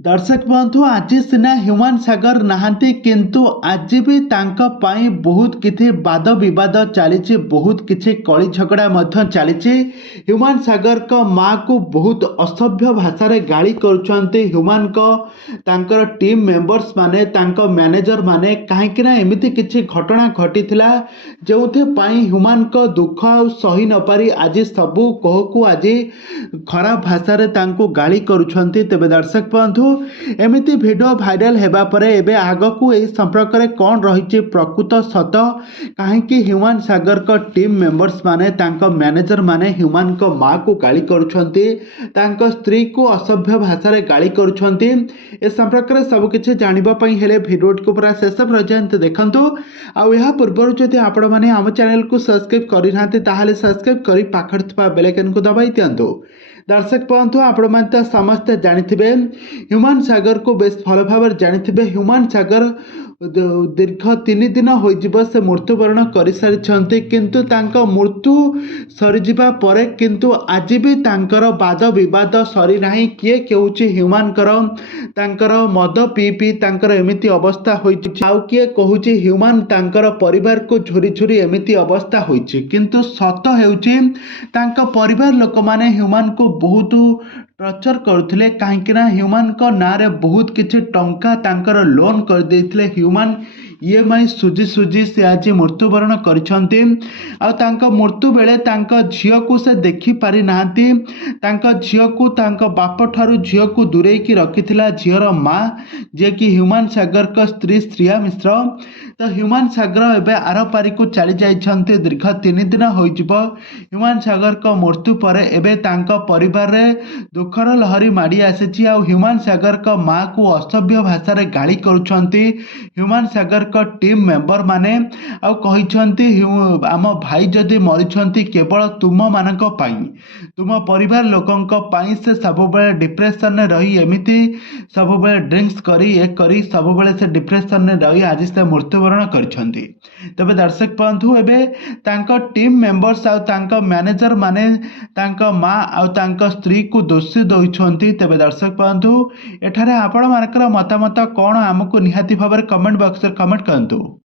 दर्शक बंधु आज सिना ह्यूमान सागर नहांती किंतु आज भी तांका पाई बहुत किछि वाद विवाद चली बहुत किछि कली झगड़ा चली ह्यूमान सागर को माँ को बहुत असभ्य भाषा रे गाली करुछंती ह्यूमान को तांकर टीम मेंबर्स माने तांको मैनेजर माने कहीं ना एमिति किछि घटना घटीथिला जोथे पाई ह्यूमान को दुख आ सही न पारी आज सबू कहकु आज खराब भाषा रे तांको गाली करुछंती। तेबे दर्शक बंधु एमिति वीडियो भाइराल हेबा परे एबे आगकू ए संपर्क रे कोन रहिछि प्रकृत सत काहेकि ह्यूमान सागर को टीम मेंबर्स माने तांको मैनेजर माने ह्यूमान को माँ को गाली करुछंती तांको स्त्री को असभ्य भाषा रे गाली करुछंती। ए संपर्क रे सब किछि जानिबा पई हेले वीडियो को पूरा शेष पर्यंत देखंतु। आ यहा पूर्व जदि आपण माने हम चैनल को सब्सक्राइब करि नांते ताहाले सब्सक्राइब करि पाखर थबा बेल आइकन को दबाई दियंतु। दर्शक बंधु आपण माने समस्त जानिथिबे ह्यूमान सागर को बेस भल भाव जानिथिबे ह्यूमान सागर दीर्घ 3 दिन हो से मृत्युवरण कर सारी किंतु तांको मृत्यु सरीजिबा परे किंतु आज भी तांकर वाद विवाद सरी नाही किए कहूची ह्यूमान तांकर मद पी पी तांकर एमिति अवस्था होइछि आउ किए कहूची ह्यूमान तांकर परिवार को झुरी झुरी एमिति अवस्था होइछि किंतु सत हेउची तांका परिवार लोक माने ह्यूमान को बहुत टर्चर करुथिले काहेकि ना ह्यूमान को नारे बहुत किछि टंका तांकर लोन कर देथिले ह्यूमान ईएमआई सुजी सुजी से आज मृत्युवरण करिसंती आ तांका मृत्यु बेले तांका झियो को से देखि पारि नांती तांका झियो को तांका बाप ठारू झियो को दूरे की रखिथिला झियर माँ जे कि ह्यूमान सागर का स्त्री श्रिया मिश्र तो ह्यूमान सागर एबे आर पारी को चली जाइछंती दीर्घ 3 दिन होइजिबो ह्यूमान सागर को मृत्यु परे एबे तांका परिवार रे दुखर लहरी माड़ी आसीछि आ ह्यूमान सागर को माँ को असभ्य भाषा रे गाली करुछंती ह्यूमान सागर को टीम मेंबर माने आ कहिछंती आम भाई जदि मरिछंती केवल तुम मानक पाई तुम परिवार लोकंक पाई से सब बेले डिप्रेशन रे रही एमिति सब बेले ड्रिंक्स करी एक करी सब बेले से डिप्रेशन रे रही आज से मृत्युवरण करिछंती। तबे दर्शक बंधु एबे तांको टीम मेंबर्स आ तांको मैनेजर माने तांको माँ आ तांको स्त्री को दोषी दउछंती। तबे दर्शक बंधु एठारे आपण मानकर मतामत कोन हमको निहाती भाबरे कमेंट बॉक्स रे कमेंट करंतु।